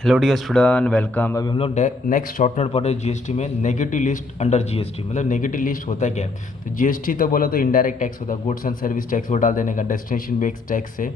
Hello dear student, welcome. अभी हम लोग नेक्स्ट शॉर्ट नोट पढ़ रहे हैं जीएसटी में। नेगेटिव लिस्ट अंडर जीएसटी, मतलब नेगेटिव लिस्ट होता है क्या है। तो जीएसटी तो बोला तो इनडायरेक्ट टैक्स होता है, गुड्स एंड सर्विस टैक्स वो डाल देने का, डेस्टिनेशन बेस्ड टैक्स है।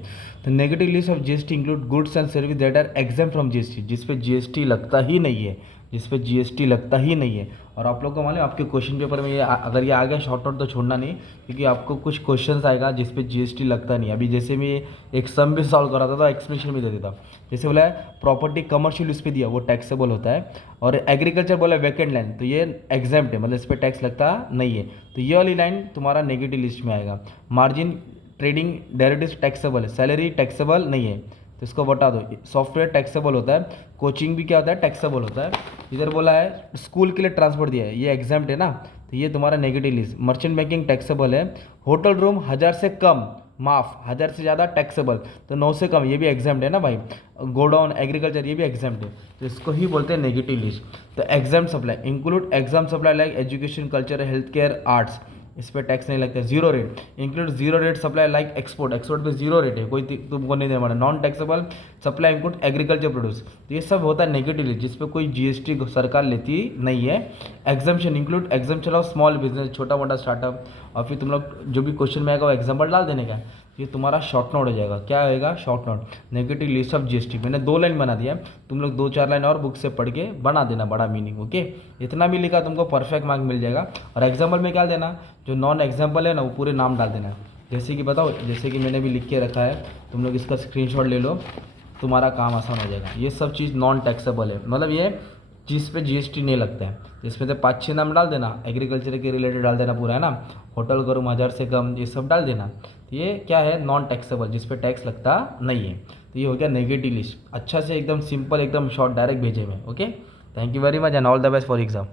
तो negative list of GST include goods and service that are exam from GST, जिस पे जीएसटी लगता ही नहीं है, जिस पे जीएसटी लगता ही नहीं है। और आप लोग को मालूम है आपके क्वेश्चन पेपर में ये अगर ये आ गया शॉर्ट नोट तो छोड़ना नहीं, क्योंकि आपको कुछ क्वेश्चंस आएगा जिस पे जीएसटी लगता नहीं। अभी जैसे मैं एक सम भी सॉल्व कराता था, एक्सप्लेनेशन भी दे देता। जैसे बोला है प्रॉपर्टी कमर्शियल उस पर दिया, वो टैक्सेबल होता है। और एग्रीकल्चर बोला वैकेंट लैंड, तो ये एग्जाम्प्ट है, मतलब इस पर टैक्स लगता नहीं है। तो ये वाली लाइन तुम्हारा नेगेटिव लिस्ट में आएगा। मार्जिन ट्रेडिंग डेरिवेटिव्स टैक्सेबल है, सैलरी टैक्सेबल नहीं है, तो इसको बता दो। सॉफ्टवेयर टैक्सेबल होता है, कोचिंग भी क्या होता है, टैक्सेबल होता है। इधर बोला है स्कूल के लिए ट्रांसपोर्ट दिया है, ये एग्जाम्प्ट है ना, तो ये तुम्हारा negative list. Merchant banking taxable है। होटल रूम 1000 से कम माफ, 1000 से ज़्यादा टैक्सेबल, तो 9 से कम ये भी एग्जाम्प्ट है ना भाई। गोडाउन एग्रीकल्चर ये भी एग्जाम्प्ट है, तो इसको ही बोलते हैं नेगेटिव लिस्ट। तो exempt supply include exempt supply like education, culture, health care, arts, इस पर टैक्स नहीं लगता है। Zero rate include zero rate supply like export, export पे जीरो रेट है, कोई तुमको नहीं देना पड़ा। Non taxable supply include agriculture produce, तो ये सब होता है नेगेटिव लिस्ट, जिस पे कोई जीएसटी सरकार लेती नहीं है। Exemption include exemption of small business, छोटा मोटा स्टार्टअप। और फिर तुम लोग जो भी क्वेश्चन में आएगा वो एग्जाम्पल डाल देने का। ये तुम्हारा शॉर्ट नोट हो जाएगा। क्या होएगा short note, negative list of GST. मैंने 2 लाइन बना दिया, तुम लोग 2-4 लाइन और बुक से पढ़ के बना देना बड़ा मीनिंग। ओके, इतना भी लिखा तुमको परफेक्ट मार्क मिल जाएगा। और एग्जाम्पल में क्या देना, जो नॉन एग्जाम्पल है ना वो पूरे नाम डाल देना। जैसे कि बताओ, जैसे कि मैंने भी लिख के रखा है, तुम लोग इसका स्क्रीनशॉट ले लो, तुम्हारा काम आसान हो जाएगा। ये सब चीज़ नॉन टैक्सेबल है, मतलब ये जिस पे जीएसटी नहीं लगता है। इसमें से 5-6 नाम डाल देना, एग्रीकल्चर के रिलेटेड डाल देना पूरा, है ना। होटल करूँ 1000 से कम, ये सब डाल देना। तो ये क्या है, नॉन टैक्सेबल, जिस पे टैक्स लगता नहीं है। तो ये हो गया नेगेटिव लिस्ट। अच्छा से एकदम सिंपल, एकदम शॉर्ट, डायरेक्ट भेजे में। Okay, thank you very much and all the best for exam.